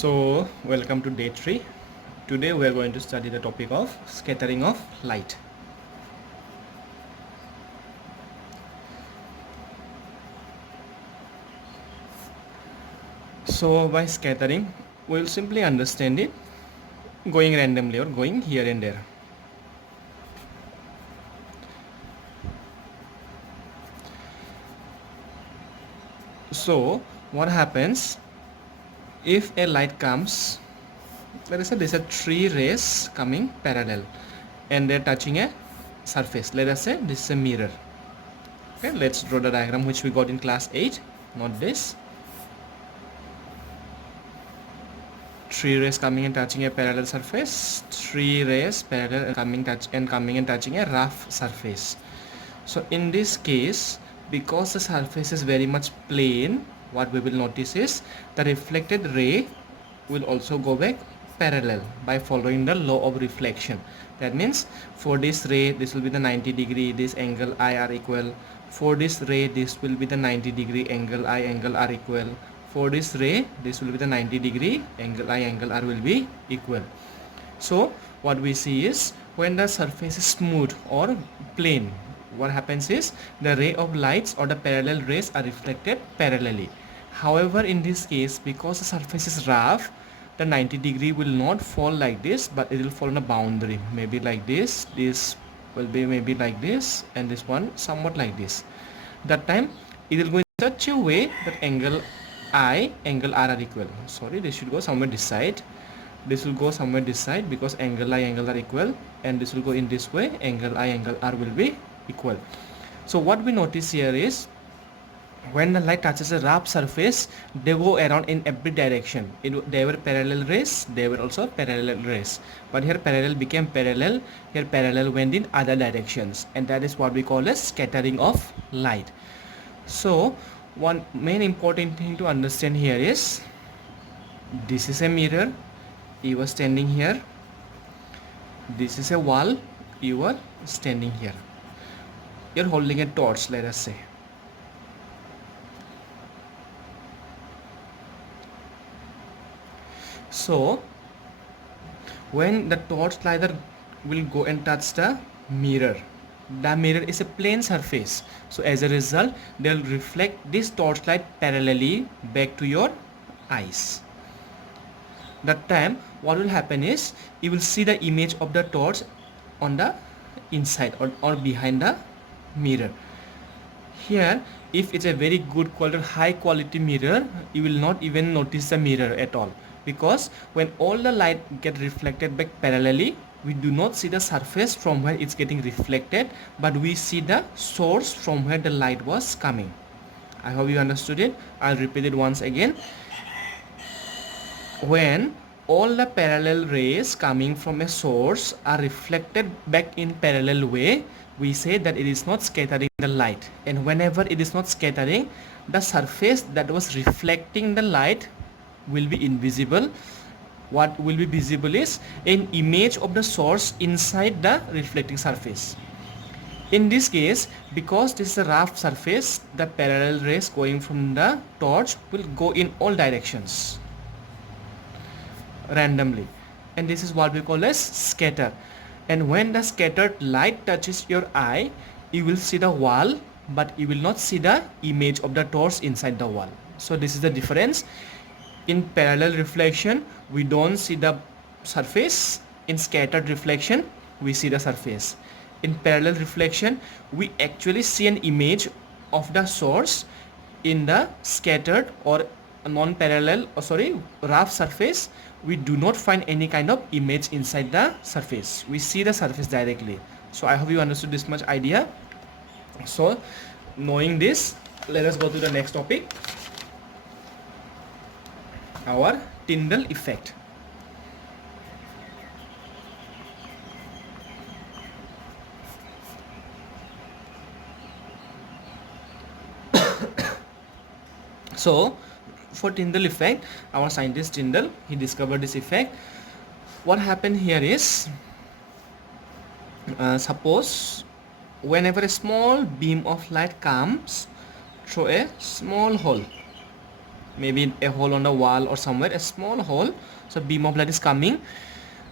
So, welcome to day 3. Today we are going to study the topic of scattering of light. So, by scattering, we will simply understand it going randomly or going here and there. So, what happens if a light comes? Let us say there are three rays coming parallel and they are touching a surface. Let us say this is a mirror. Okay, let's draw the diagram which we got in class 8, not this. Three rays coming and touching a parallel surface, three rays parallel and coming and touching a rough surface. So in this case, because the surface is very much plane, what we will notice is the reflected ray will also go back parallel by following the law of reflection. That means for this ray, this will be the 90 degree, this angle I are equal. For this ray, this will be the 90 degree, angle I, angle R equal. For this ray, this will be the 90 degree, angle I, angle R will be equal. So what we see is when the surface is smooth or plane, what happens is the ray of lights or the parallel rays are reflected parallelly. However, in this case, because the surface is rough, the 90 degree will not fall like this, but it will fall on a boundary, maybe like this will be maybe like this, and this one somewhat like this. That time it will go in such a way that angle I, angle R are equal. Sorry, this should go somewhere this side. This will go somewhere this side because angle I, angle R equal, and this will go in this way, angle I, angle R will be equal. So what we notice here is when the light touches a rough surface, they go around in every direction. They were parallel rays, they were also parallel rays, but here parallel became parallel, here parallel went in other directions, and that is what we call as scattering of light. So one main important thing to understand here is this is a mirror, you are standing here. This is a wall, you are standing here. You're holding a torch, let us say. So when the torch light will go and touch the mirror is a plane surface, so as a result they'll reflect this torchlight parallelly back to your eyes. That time what will happen is you will see the image of the torch on the inside or behind the mirror. Here if it's a very good quality, high quality mirror, you will not even notice the mirror at all, because when all the light get reflected back parallelly, we do not see the surface from where it's getting reflected, but we see the source from where the light was coming. I hope you understood it. I'll repeat it once again. When all the parallel rays coming from a source are reflected back in parallel way, we say that it is not scattering the light, and whenever it is not scattering, the surface that was reflecting the light will be invisible. What will be visible is an image of the source inside the reflecting surface. In this case, because this is a rough surface, the parallel rays going from the torch will go in all directions randomly, and this is what we call as scatter. And when the scattered light touches your eye, you will see the wall, but you will not see the image of the torch inside the wall. So this is the difference. In parallel reflection, we don't see the surface. In scattered reflection, we see the surface. In parallel reflection, we actually see an image of the source. In the scattered or non-parallel, rough surface, we do not find any kind of image inside the surface. We see the surface directly. So I hope you understood this much idea. So knowing this, let us go to the next topic, our Tyndall effect. So for Tyndall effect, our scientist Tyndall, he discovered this effect. What happened here is, suppose whenever a small beam of light comes through a small hole, maybe a hole on the wall or somewhere, a small hole, so beam of light is coming.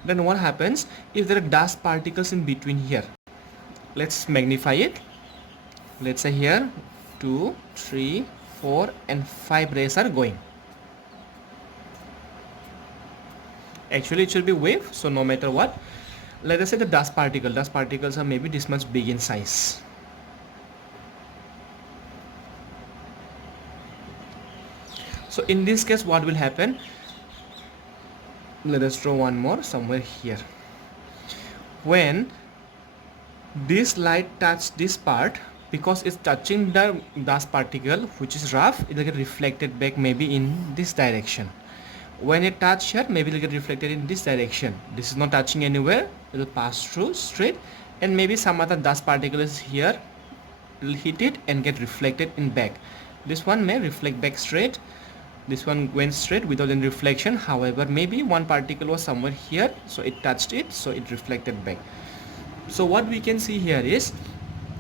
Then what happens if there are dust particles in between here? Let's magnify it. Let's say here 2, 3, 4 and 5 rays are going. Actually it should be wave, so no matter what, let us say the dust particles are maybe this much big in size. So in this case what will happen, let us draw one more somewhere here. When this light touch this part, because it's touching the dust particle which is rough, it will get reflected back maybe in this direction. When it touch here, maybe it will get reflected in this direction. This is not touching anywhere, it will pass through straight, and maybe some other dust particle is here, will hit it and get reflected in back. This one may reflect back straight, this one went straight without any reflection. However, maybe one particle was somewhere here, so it touched it, so it reflected back. So what we can see here is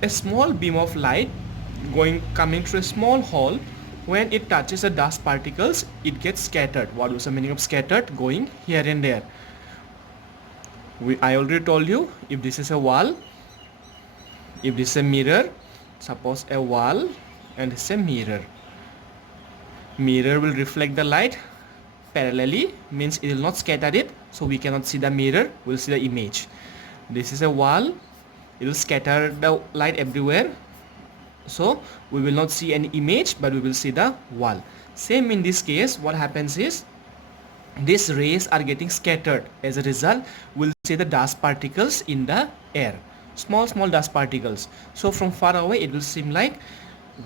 a small beam of light coming through a small hole. When it touches the dust particles, it gets scattered. What was the meaning of scattered? Going here and there. I already told you, if this is a wall, if this is a mirror, suppose a wall and this is a mirror. Mirror will reflect the light parallelly, means it will not scatter it, so we cannot see the mirror, we'll see the image. This is a wall, it will scatter the light everywhere, so we will not see any image, but we will see the wall. Same in this case, what happens is these rays are getting scattered. As a result, we'll see the dust particles in the air, small dust particles. So from far away it will seem like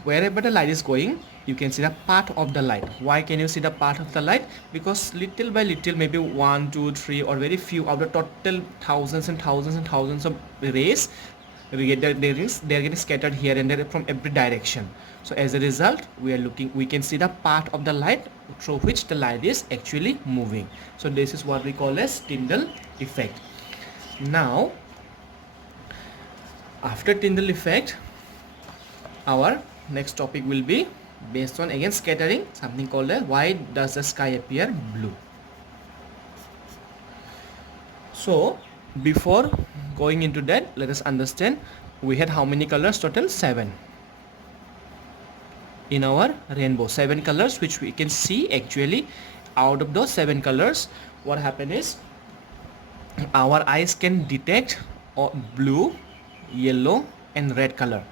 wherever the light is going, you can see the path of the light. Why can you see the path of the light? Because little by little, maybe 1, 2, 3 or very few out of total thousands and thousands of rays, they are getting scattered here and there from every direction. So as a result, we can see the path of the light through which the light is actually moving. So this is what we call as Tyndall effect. Now after Tyndall effect, our next topic will be based on again scattering, something called as why does the sky appear blue. So before going into that, let us understand we had how many colors total? 7 in our rainbow, 7 colors which we can see. Actually out of those 7 colors, what happened is our eyes can detect blue, yellow and red color.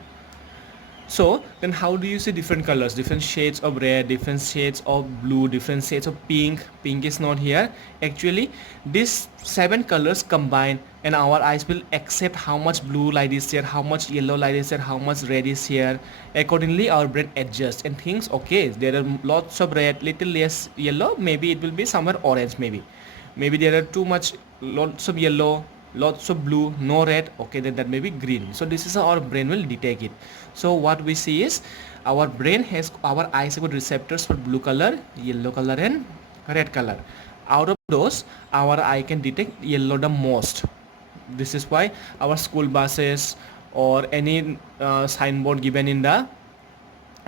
So then how do you see different colors, different shades of red, different shades of blue, different shades of pink? Pink is not here. Actually these 7 colors combine and our eyes will accept how much blue light is there, how much yellow light is there, how much red is here. Accordingly our brain adjusts and thinks, okay, there are lots of red, little less yellow, maybe it will be somewhere orange, maybe there are lots of yellow, lots of blue, no red, okay, then that may be green. So this is how our brain will detect it. So what we see is our eyes have got receptors for blue color, yellow color and red color. Out of those, our eye can detect yellow the most. This is why our school buses or any signboard given in the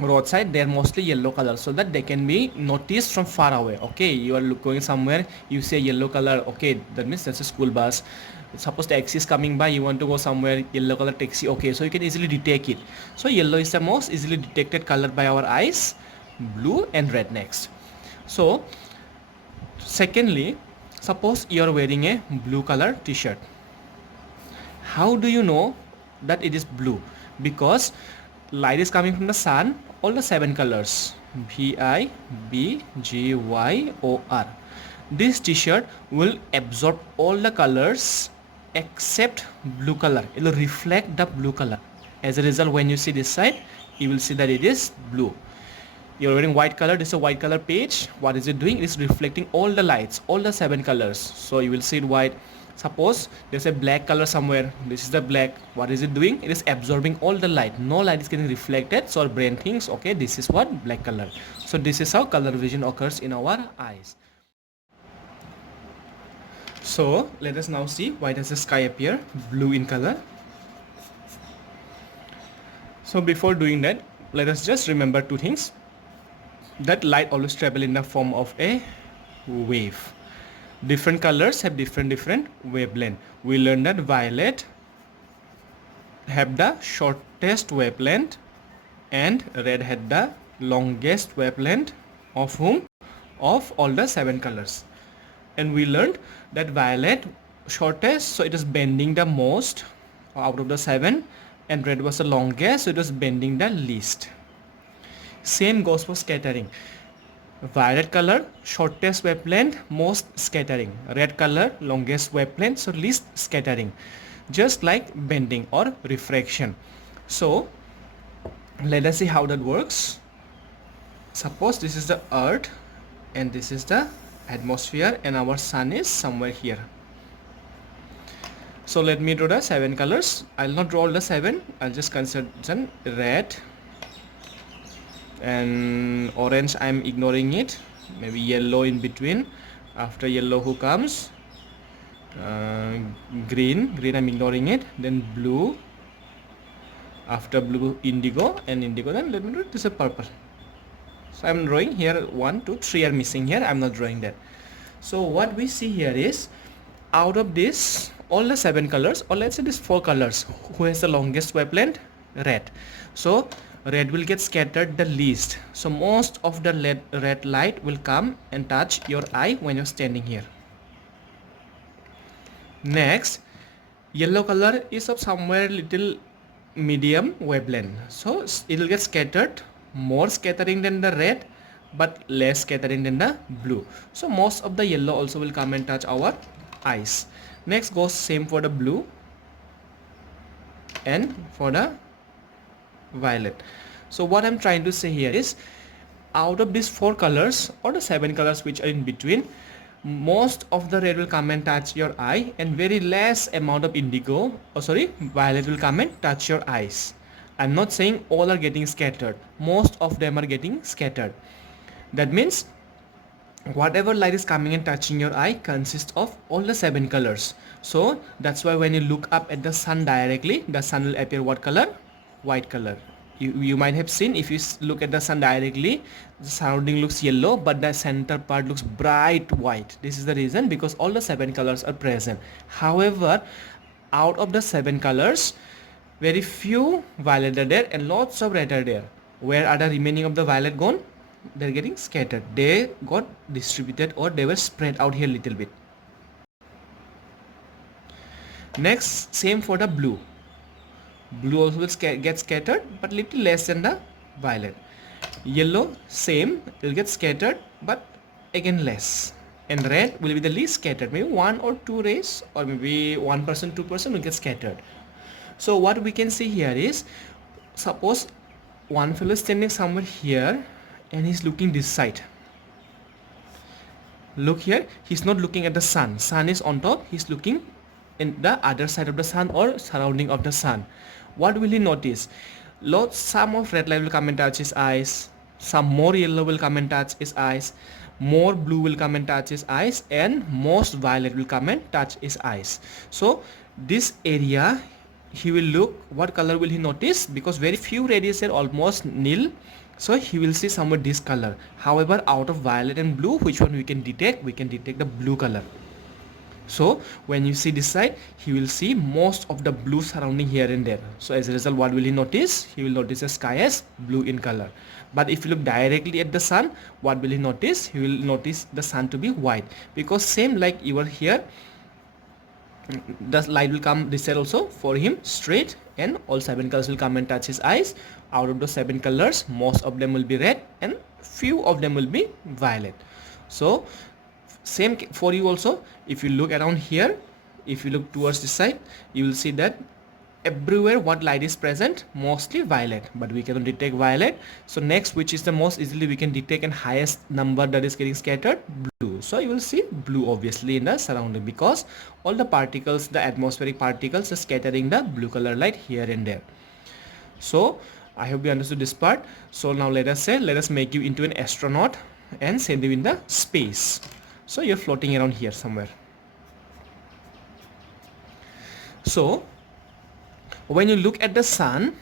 roadside, they are mostly yellow color, so that they can be noticed from far away. Okay, you are going somewhere, you see a yellow color, okay, that means that's a school bus. Suppose taxi is coming by, you want to go somewhere, yellow color taxi, okay, so you can easily detect it. So yellow is the most easily detected color by our eyes, blue and red next. So secondly, suppose you are wearing a blue color t-shirt. How do you know that it is blue? Because light is coming from the sun, all the 7 colors, VIBGYOR. This t-shirt will absorb all the colors except blue color. It will reflect the blue color. As a result, when you see this side, you will see that it is blue. You're wearing white color, this is a white color page. What is it doing? It is reflecting all the lights, all the 7 colors. So you will see it white. Suppose there's a black color somewhere, this is the black. What is it doing? It is absorbing all the light, no light is getting reflected, so our brain thinks, okay, this is what black color. So this is how color vision occurs in our eyes. So let us now see why does the sky appear blue in color. So before doing that, let us just remember 2 things. that light always travel in the form of a wave. Different colors have different wavelength. We learned that violet have the shortest wavelength and red had the longest wavelength of whom? Of all the 7 colors. And we learned that violet shortest, so it is bending the most out of the 7, and red was the longest, so it was bending the least. Same goes for scattering. Violet color shortest wavelength, most scattering. Red color longest wavelength, so least scattering. Just like bending or refraction. So let us see how that works. Suppose this is the earth and this is the atmosphere and our sun is somewhere here. So let me draw the 7 colors. I'll not draw all the 7. I'll just consider red and orange. I'm ignoring it. Maybe yellow in between. After yellow, who comes? Green I'm ignoring it. Then blue. After blue, indigo, and indigo, then let me do this is purple. So I'm drawing here 1 2 3 are missing here. I'm not drawing that. So what we see here is, out of this all the 7 colors, or let's say this 4 colors, who has the longest wavelength? Red. So red will get scattered the least. So most of the red light will come and touch your eye when you're standing here. Next, yellow color is of somewhere little medium wavelength, so it will get scattered, more scattering than the red but less scattering than the blue. So most of the yellow also will come and touch our eyes. Next goes same for the blue and for the violet. So what I'm trying to say here is, out of these 4 colors or the 7 colors which are in between, most of the red will come and touch your eye, and very less amount of violet will come and touch your eyes. I'm not saying all are getting scattered. Most of them are getting scattered. That means whatever light is coming and touching your eye consists of all the 7 colors. So that's why when you look up at the sun directly, the sun will appear what color? White color. You might have seen, if you look at the sun directly, the surrounding looks yellow but the center part looks bright white. This is the reason, because all the 7 colors are present. However, out of the 7 colors, very few violet are there and lots of red are there. Where are the remaining of the violet gone? They're getting scattered. They got distributed, or they were spread out here a little bit. Next, same for the blue. Blue also will get scattered but little less than the violet. Yellow, same, will get scattered but again less. And red will be the least scattered. Maybe 1 or 2 rays, or maybe 1%, 2% will get scattered. So what we can see here is, suppose one fellow is standing somewhere here and he's looking this side. Look here, he's not looking at the sun. Sun is on top, he's looking in the other side of the sun or surrounding of the sun. What will he notice? Some of red light will come and touch his eyes, some more yellow will come and touch his eyes, more blue will come and touch his eyes, and most violet will come and touch his eyes. So this area, he will look, what color will he notice? Because very few radius are almost nil, so he will see somewhere this color. However, out of violet and blue, which one we can detect? We can detect the blue color. So when you see this side, he will see most of the blue surrounding here and there. So as a result, what will he notice? He will notice the sky as blue in color. But if you look directly at the sun, what will he notice? He will notice the sun to be white, because same like you are here, the light will come this side also for him straight, and all 7 colors will come and touch his eyes. Out of the 7 colors, most of them will be red and few of them will be violet. So same for you also. If you look around here, if you look towards this side, you will see that everywhere what light is present, mostly violet, but we cannot detect violet. So next, which is the most easily we can detect and highest number that is getting scattered? Blue. So you will see blue obviously in the surrounding, because all the particles, the atmospheric particles, are scattering the blue color light here and there. So I hope you understood this part. So now let us make you into an astronaut and send you in the space. So you're floating around here somewhere. So when you look at the sun,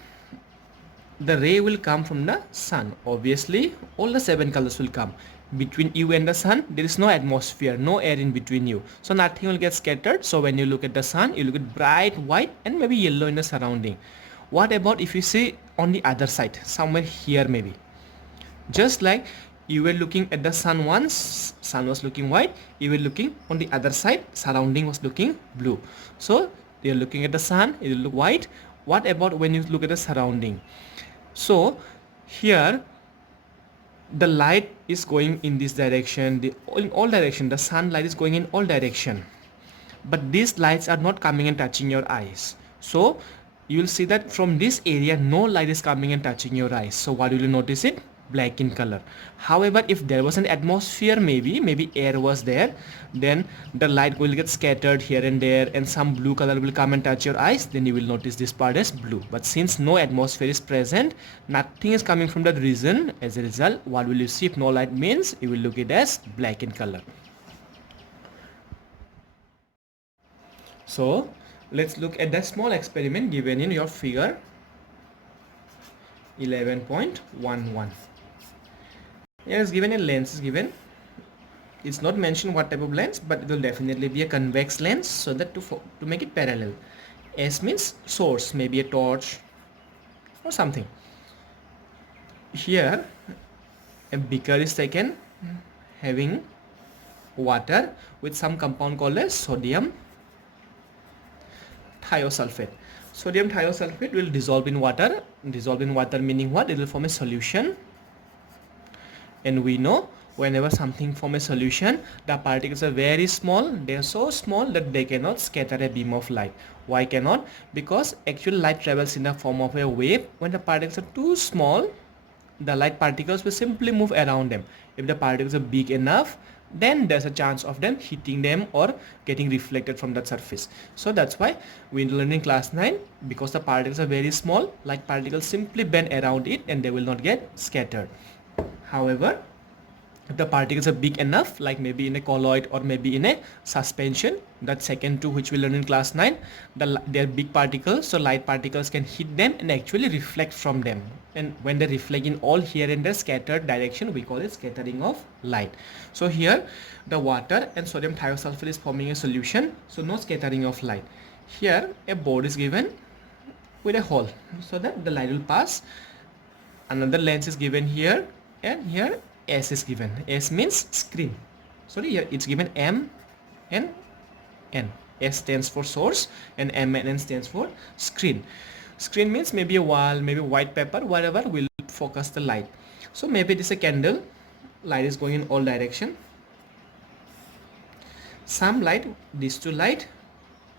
the ray will come from the sun. Obviously all the 7 colors will come. Between you and the sun there is no atmosphere, no air in between you, so nothing will get scattered. So when you look at the sun, you look at bright white and maybe yellow in the surrounding. What about if you see on the other side, somewhere here maybe? Just like you were looking at the sun once, sun was looking white, you were looking on the other side, surrounding was looking blue. So you're looking at the sun, it will look white. What about when you look at the surrounding? So here the light is going in this direction, in all direction, the sunlight is going in all direction, but these lights are not coming and touching your eyes. So you will see that from this area no light is coming and touching your eyes. So what will you notice? It black in color. However, if there was an atmosphere, maybe air was there, then the light will get scattered here and there and some blue color will come and touch your eyes, then you will notice this part as blue. But since no atmosphere is present, nothing is coming from that region, as a result what will you see? If no light means you will look it as black in color. So let's look at that small experiment given in your figure 11.11. Here is given a lens is given. It's not mentioned what type of lens, but it will definitely be a convex lens, so that to make it parallel. S means source, maybe a torch or something. Here a beaker is taken having water with some compound called as sodium thiosulfate. Sodium thiosulfate will dissolve in water. Dissolve in water meaning what? It will form a solution. And we know whenever something form a solution, the particles are very small. They are so small that they cannot scatter a beam of light. Why cannot? Because actual light travels in the form of a wave. When the particles are too small, the light particles will simply move around them. If the particles are big enough, then there's a chance of them hitting them or getting reflected from that surface. So that's why we learn in class 9, because the particles are very small, light particles simply bend around it and they will not get scattered. However, if the particles are big enough, like maybe in a colloid or maybe in a suspension, that second two which we learn in class 9, they are big particles, so light particles can hit them and actually reflect from them. And when they reflect in all here and there scattered direction, we call it scattering of light. So here the water and sodium thiosulfate is forming a solution, so no scattering of light. Here a board is given with a hole so that the light will pass. Another lens is given here, and here S is given. S means screen. Sorry, here it's given M and N. S stands for source and M and N stands for screen. Screen means maybe a wall, maybe white paper, whatever will focus the light. So maybe it is a candle. Light is going in all direction. Some light, these two light,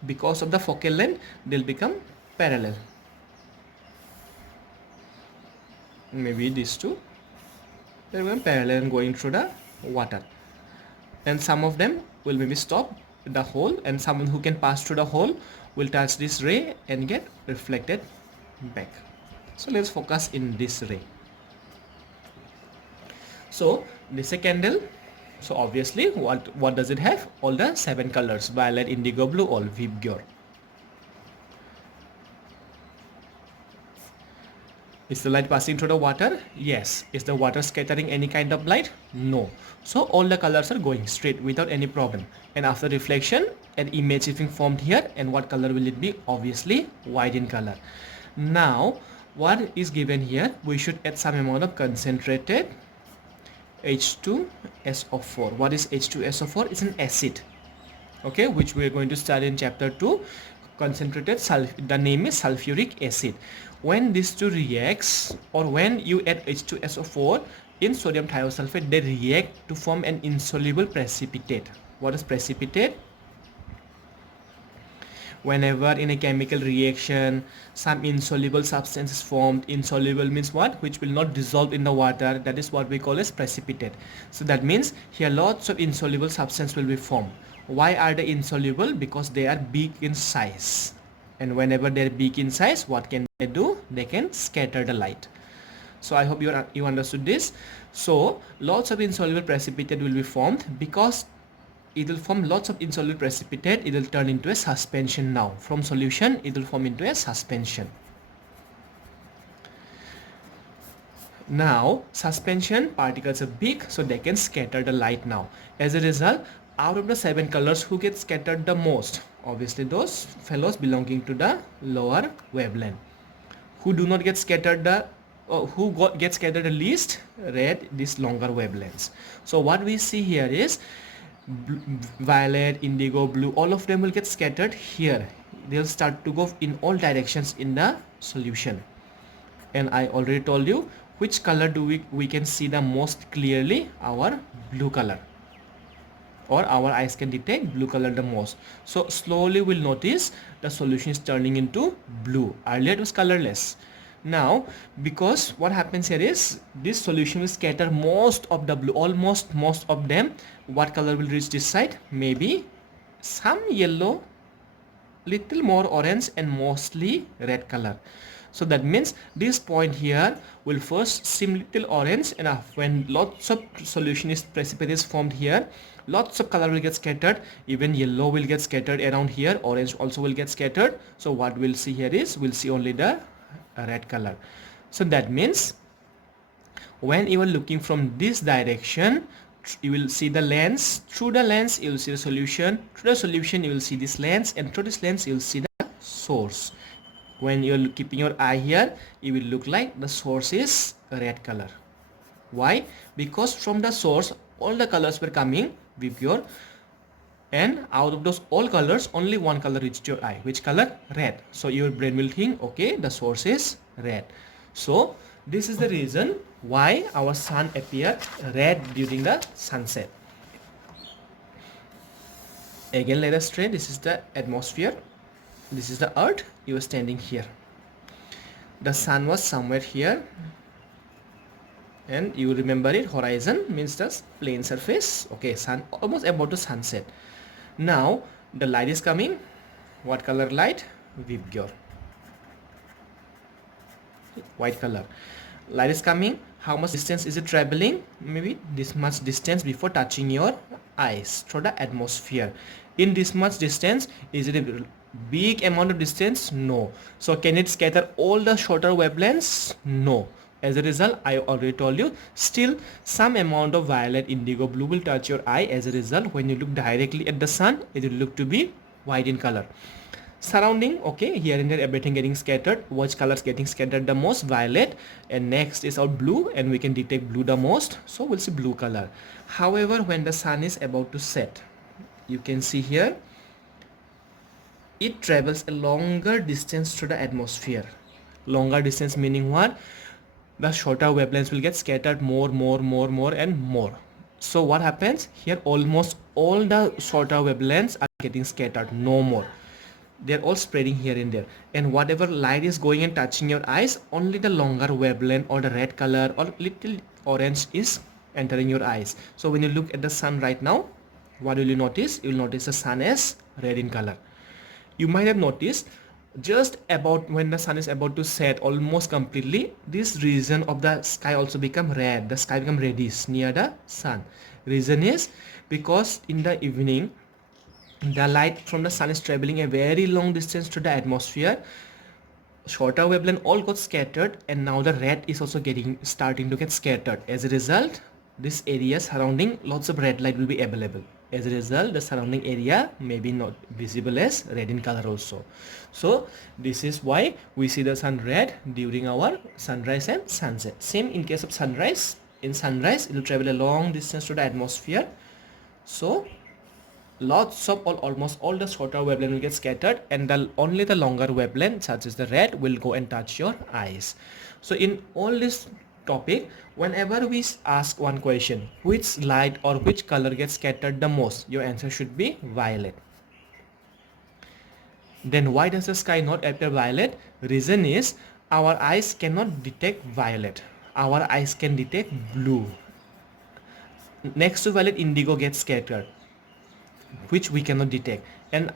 because of the focal length, they'll become parallel. Maybe these two, they will be parallel and going through the water, and some of them will maybe stop the hole, and someone who can pass through the hole will touch this ray and get reflected back. So let's focus in this ray. So this is a candle. So obviously what does it have? All the 7 colors: violet, indigo, blue, all Vibgyor. Is the light passing through the water? Yes. Is the water scattering any kind of light? No. So all the colors are going straight without any problem. And after reflection, an image is being formed here. And what color will it be? Obviously white in color. Now what is given here? We should add some amount of concentrated H2SO4. What is H2SO4? It's an acid, okay, which we are going to study in chapter 2. Concentrated the name is sulfuric acid. When these two reacts, or when you add H2SO4 in sodium thiosulfate, they react to form an insoluble precipitate. What is precipitate? Whenever in a chemical reaction some insoluble substance is formed, insoluble means what? Which will not dissolve in the water. That is what we call as precipitate. So that means here lots of insoluble substance will be formed. Why are they insoluble? Because they are big in size, and whenever they are big in size, what can they do? They can scatter the light. So I hope you understood this. So lots of insoluble precipitate will be formed. Because it will form lots of insoluble precipitate, it will turn into a suspension. Now from solution it will form into a suspension. Now suspension particles are big, so they can scatter the light now. As a result, out of the 7 colors, who gets scattered the most? Obviously those fellows belonging to the lower wavelength. Who do not get scattered the gets scattered the least? Red, this longer wavelengths. So what we see here is violet, indigo, blue, all of them will get scattered here. They'll start to go in all directions in the solution. And I already told you which color do we can see the most clearly. Our blue color, or our eyes can detect blue color the most. So slowly we'll notice the solution is turning into blue. Earlier it was colorless. Now because what happens here is this solution will scatter most of the blue, almost most of them. What color will reach this side? Maybe some yellow, little more orange, and mostly red color. So that means this point here will first seem little orange, and when lots of solution is precipitate is formed here, lots of color will get scattered. Even yellow will get scattered around here, orange also will get scattered. So what we'll see here is we'll see only the red color. So that means when you are looking from this direction, you will see the lens. Through the lens you will see the solution. Through the solution you will see this lens, and through this lens you will see the source. When you're keeping your eye here, it will look like the source is red color. Why? Because from the source all the colors were coming pure, and out of those all colors only one color reached your eye. Which color? Red. So your brain will think, okay, the source is red. So this is the reason why our sun appeared red during the sunset. Again, let us try. This is the atmosphere. This is the earth. You are standing here. The sun was somewhere here, and you remember it, horizon means the plane surface. Okay, sun almost about to sunset. Now the light is coming. What color light? Vibgyor. White color. Light is coming. How much distance is it traveling? Maybe this much distance before touching your eyes through the atmosphere. In this much distance, is it a big amount of distance? No. So can it scatter all the shorter wavelengths? No. As a result, I already told you, still some amount of violet, indigo, blue will touch your eye. As a result, when you look directly at the sun, it will look to be white in color. Surrounding, okay, here and there everything getting scattered. Which colors getting scattered the most? Violet, and next is our blue, and we can detect blue the most, so we'll see blue color. However, when the sun is about to set, you can see here it travels a longer distance through the atmosphere. Longer distance meaning what? The shorter wavelengths will get scattered more and more. So what happens here? Almost all the shorter wavelengths are getting scattered, no more. They're all spreading here and there, and whatever light is going and touching your eyes, only the longer wavelength or the red color or little orange is entering your eyes. So when you look at the sun right now, what will you notice? You'll notice the sun is red in color. You might have noticed just about when the sun is about to set almost completely, this region of the sky also become red. The sky become reddish near the sun. Reason is because in the evening the light from the sun is traveling a very long distance to the atmosphere. Shorter wavelength all got scattered, and now the red is also starting to get scattered. As a result, this area surrounding lots of red light will be available. As a result, the surrounding area may be not visible as red in color also. So this is why we see the sun red during our sunrise and sunset. Same in case of sunrise. In sunrise, it will travel a long distance to the atmosphere. So lots of almost all the shorter wavelength will get scattered, and only the longer wavelength such as the red will go and touch your eyes. So in all this topic, whenever we ask one question, which light or which color gets scattered the most, your answer should be violet. Then why does the sky not appear violet? Reason is our eyes cannot detect violet. Our eyes can detect blue. Next to violet, indigo gets scattered, which we cannot detect, and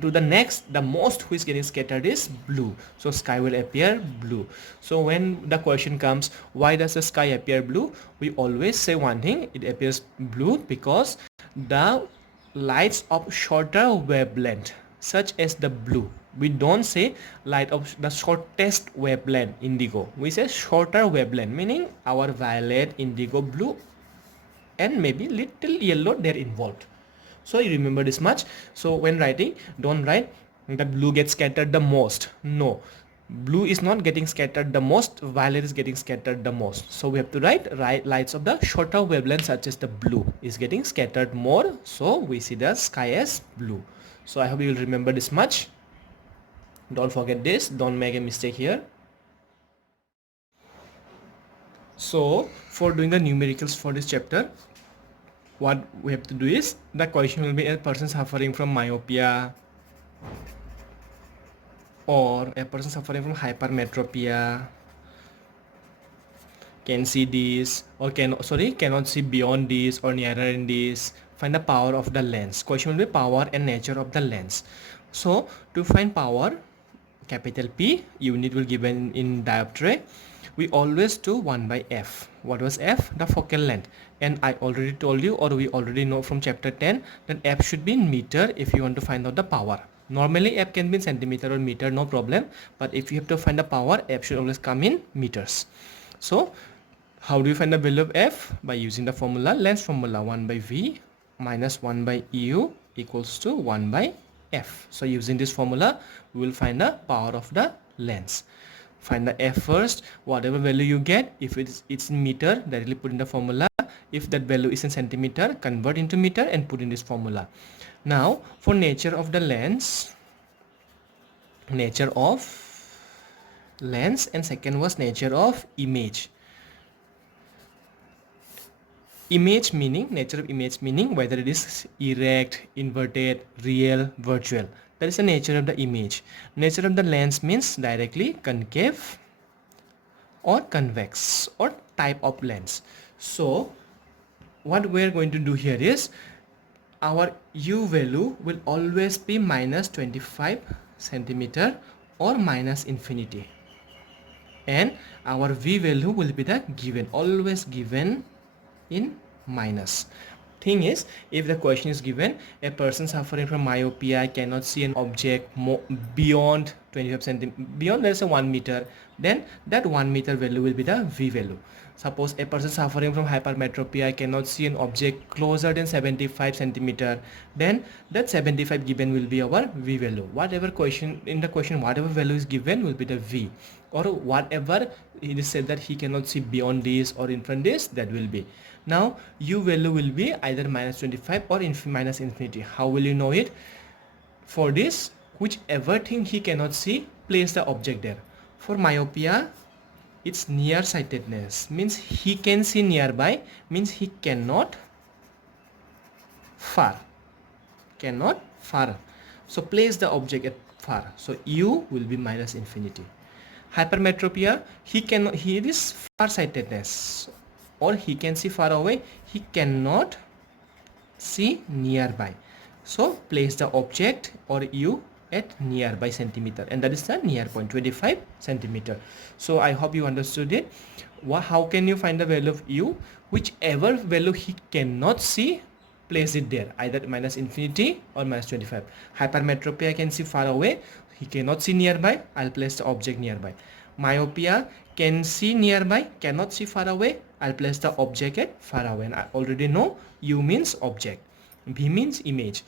to the next, the most which getting scattered is blue. So sky will appear blue. So when the question comes, why does the sky appear blue, we always say one thing: it appears blue because the lights of shorter wavelength such as the blue We don't say light of the shortest wavelength indigo. We say shorter wavelength, meaning our violet, indigo, blue, and maybe little yellow they're involved. So you remember this much. So when writing, don't write that blue gets scattered the most. No, blue is not getting scattered the most, violet is getting scattered the most. So we have to write lights of the shorter wavelength such as the blue is getting scattered more, so we see the sky as blue. So I hope you will remember this much. Don't forget this, don't make a mistake here. So for doing the numericals for this chapter, what we have to do is, the question will be a person suffering from myopia, or a person suffering from hypermetropia can see this, or cannot see beyond this or nearer in this. Find the power of the lens. Question will be power and nature of the lens. So to find power, capital P, unit will given in dioptry. We always do 1 by f. What was f? The focal length. And I already told you, or we already know from chapter 10, that f should be in meter if you want to find out the power. Normally f can be in centimeter or meter, no problem, but if you have to find the power, f should always come in meters. So how do you find the value of f? By using the formula, lens formula, 1 by v minus 1 by u equals to 1 by f. So using this formula, we will find the power of the lens. Find the f first. Whatever value you get, if it's in meter, directly put in the formula. If that value is in centimeter, convert into meter and put in this formula. Now for nature of the lens, and second was nature of image. Image meaning, nature of image meaning whether it is erect, inverted, real, virtual. That is the nature of the image. Nature of the lens means directly concave or convex, or type of lens. So what we are going to do here is, our u value will always be minus 25 centimeter or minus infinity, and our v value will be the given, always given in minus. Thing is, if the question is given, a person suffering from myopia cannot see an object beyond 25 centimeter, beyond, let's say 1 meter, then that 1 meter value will be the v value. Suppose a person suffering from hypermetropia cannot see an object closer than 75 centimeter, then that 75 given will be our v value. Whatever question in the question, whatever value is given will be the v, or whatever it is said that he cannot see beyond this or in front this, that will be. Now u value will be either minus 25 or minus infinity. How will you know it? For this, whichever thing he cannot see, place the object there. For myopia, it's nearsightedness, means he can see nearby, means he cannot far. So place the object at far. So u will be minus infinity. Hypermetropia, he is farsightedness, or he can see far away, he cannot see nearby. So place the object or u at nearby centimeter, and that is the near point, 25 centimeter. So I hope you understood it. How can you find the value of u? Whichever value he cannot see, place it there, either minus infinity or minus 25. Hypermetropia can see far away, he cannot see nearby, I'll place the object nearby. Myopia can see nearby, cannot see far away, I'll place the object at far away. And I already know u means object, v means image,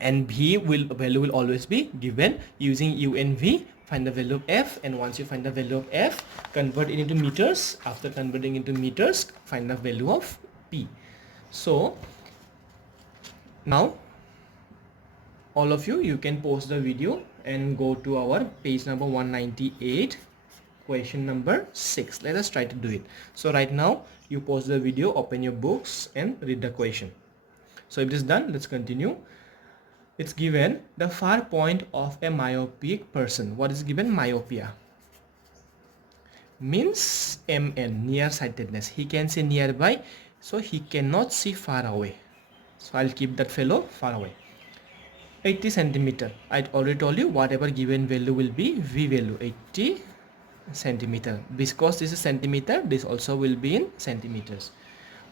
and value will always be given using u and v. Find the value of f, and once you find the value of f, convert it into meters. After converting into meters, find the value of p. So now all of you can pause the video and go to our page number 198, question number 6. Let us try to do it. So right now you pause the video, open your books and read the question. So if this is done, let's continue. It's given the far point of a myopic person. What is given? Myopia means mn, nearsightedness. He can see nearby, so he cannot see far away. So I'll keep that fellow far away. 80 centimeter. I already told you whatever given value will be v value, 80 centimeter. Because this is centimeter, this also will be in centimeters.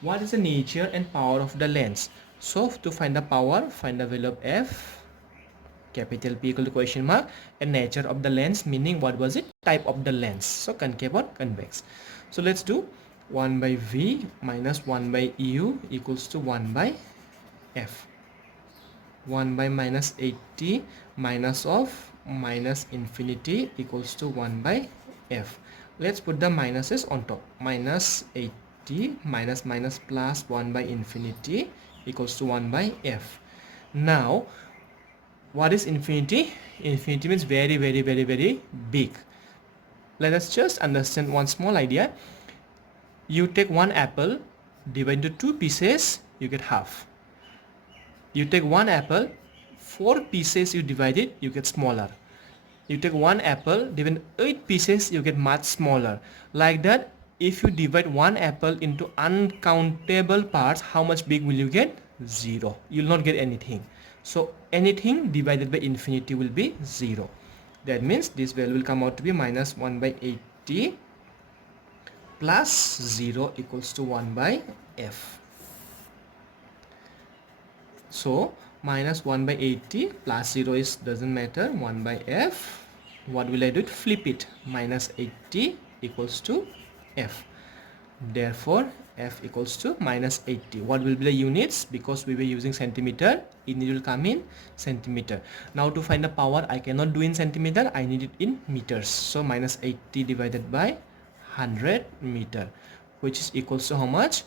What is the nature and power of the lens? So to find the power, find the value of f. capital P equal to question mark, and nature of the lens, meaning what was it, type of the lens, so concave or convex. So let's do 1 by V minus 1 by U equals to 1 by F. 1 by minus 80 minus of minus infinity equals to 1 by F. Let's put the minuses on top. Minus 80 minus minus plus 1 by infinity equals to 1 by F. Now what is infinity? Infinity means very big. Let us just understand one small idea. You take one apple, divide into two pieces, you get half. You take one apple, 4 pieces you divide it, you get smaller. You take one apple, divide 8 pieces, you get much smaller. Like that, if you divide one apple into uncountable parts, how much big will you get? 0. You will not get anything. So anything divided by infinity will be 0. That means this value will come out to be minus 1 by 80 plus 0 equals to 1 by F. So minus 1 by 80 plus 0 is doesn't matter, 1 by F. What will I do? Flip it. Minus 80 equals to F. Therefore F equals to minus 80. What will be the units? Because we were using centimeter, it will come in centimeter. Now to find the power, I cannot do in centimeter, I need it in meters. So minus 80 divided by 100 meter, which is equals to how much?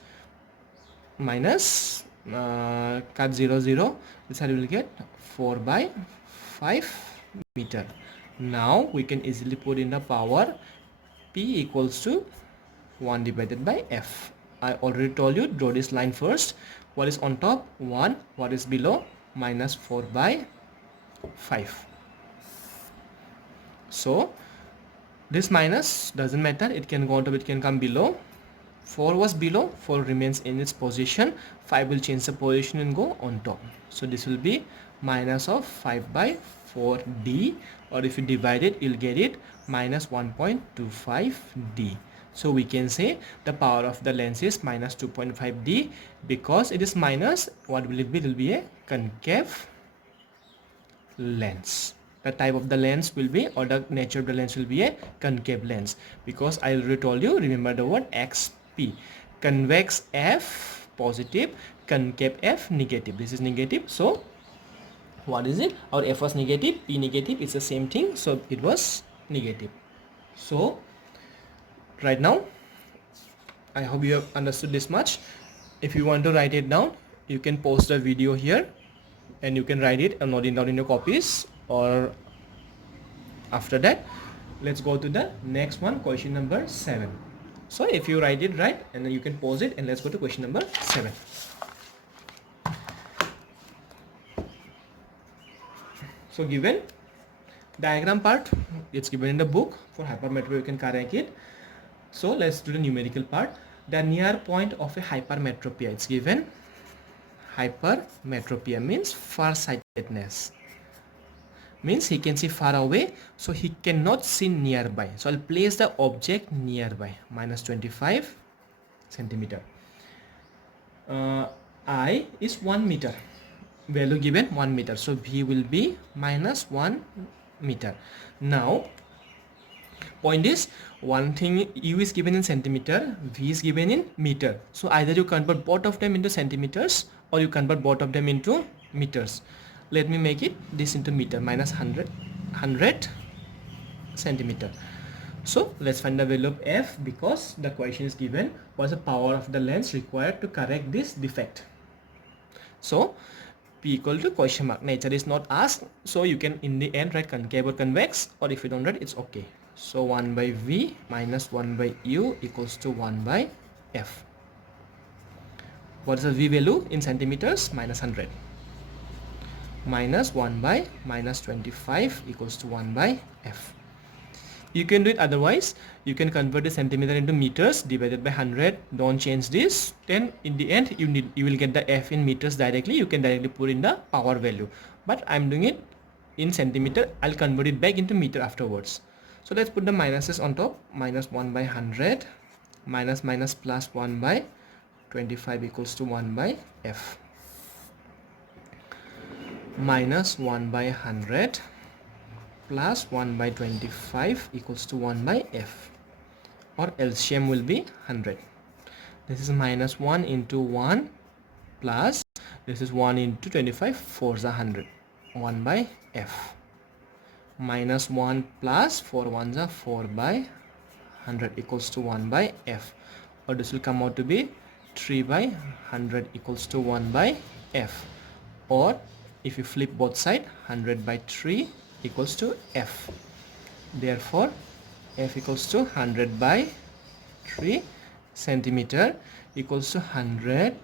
Minus cut 0 0, this side will get 4 by 5 meter. Now we can easily put in the power. P equals to 1 divided by F. I already told you, draw this line first. What is on top? 1. What is below? Minus 4 by 5. So this minus doesn't matter, it can go on top, it can come below. 4 was below, 4 remains in its position, 5 will change the position and go on top. So this will be minus of 5 by 4d, or if you divide it, you'll get it minus 1.25d. So we can say the power of the lens is minus 2.5d. Because it is minus, what will it be? It will be a concave lens. The type of the lens will be, or the nature of the lens will be a concave lens. Because I already told you, remember the word XP. Convex F positive, concave F negative. This is negative. So what is it? Our F was negative, P negative. It's the same thing. So it was negative. So right now, I hope you have understood this much. If you want to write it down, you can post the video here and you can write it and note it down in your copies. Or after that, let's go to the next one, question number 7. So if you write it right, and then you can pause it, and let's go to question number 7. So given diagram part, it's given in the book. For hypermetropia you can correct it. So let's do the numerical part. The near point of a hypermetropia, it's given. Hypermetropia means farsightedness. Means he can see far away, so he cannot see nearby. So I'll place the object nearby. Minus 25 centimeter. I is 1 meter. Value given 1 meter. So V will be minus 1 meter. Now point is, one thing, U is given in centimeter, V is given in meter. So either you convert both of them into centimeters, or you convert both of them into meters. Let me make it this into meter. Minus 100 centimeter. So let's find the value of F, because the question is given what's the power of the lens required to correct this defect. So P equal to question mark. Nature is not asked, so you can in the end write concave or convex, or if you don't write, it's okay. So 1 by V minus 1 by U equals to 1 by F. What is the V value in centimeters? Minus 100. Minus 1 by minus 25 equals to 1 by F. You can do it otherwise. You can convert the centimeter into meters divided by 100. Don't change this. Then in the end you will get the F in meters directly. You can directly put in the power value. But I'm doing it in centimeter. I'll convert it back into meter afterwards. So let's put the minuses on top. Minus 1 by 100 minus minus plus 1 by 25 equals to 1 by F. minus 1 by 100 plus 1 by 25 equals to 1 by f, or LCM will be 100. This is minus 1 into 1 plus this is 1 into 25, 4 is 100, 1 by f, minus 1 plus 4 1s are 4 by 100 equals to 1 by f, or this will come out to be 3 by 100 equals to 1 by f, or if you flip both side, 100 by 3 equals to f. Therefore f equals to 100 by 3 centimeter equals to 100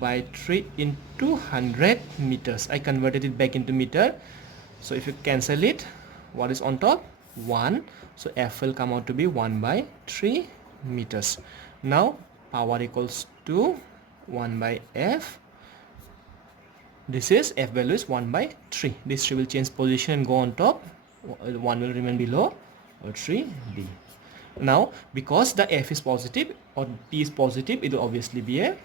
by 3 into 100 meters. I converted it back into meter. So if you cancel it, what is on top? 1. So f will come out to be 1 by 3 meters. Now power equals to 1 by f. This is f value is 1 by 3. This 3 will change position and go on top. 1 will remain below, or 3d. Now because the f is positive or p is positive, it will obviously be a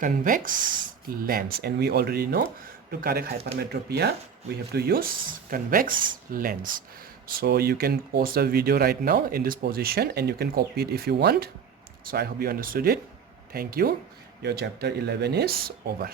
convex lens, and we already know to correct hypermetropia we have to use convex lens. So you can pause the video right now in this position and you can copy it if you want. So I hope you understood it. Thank you. Your chapter 11 is over.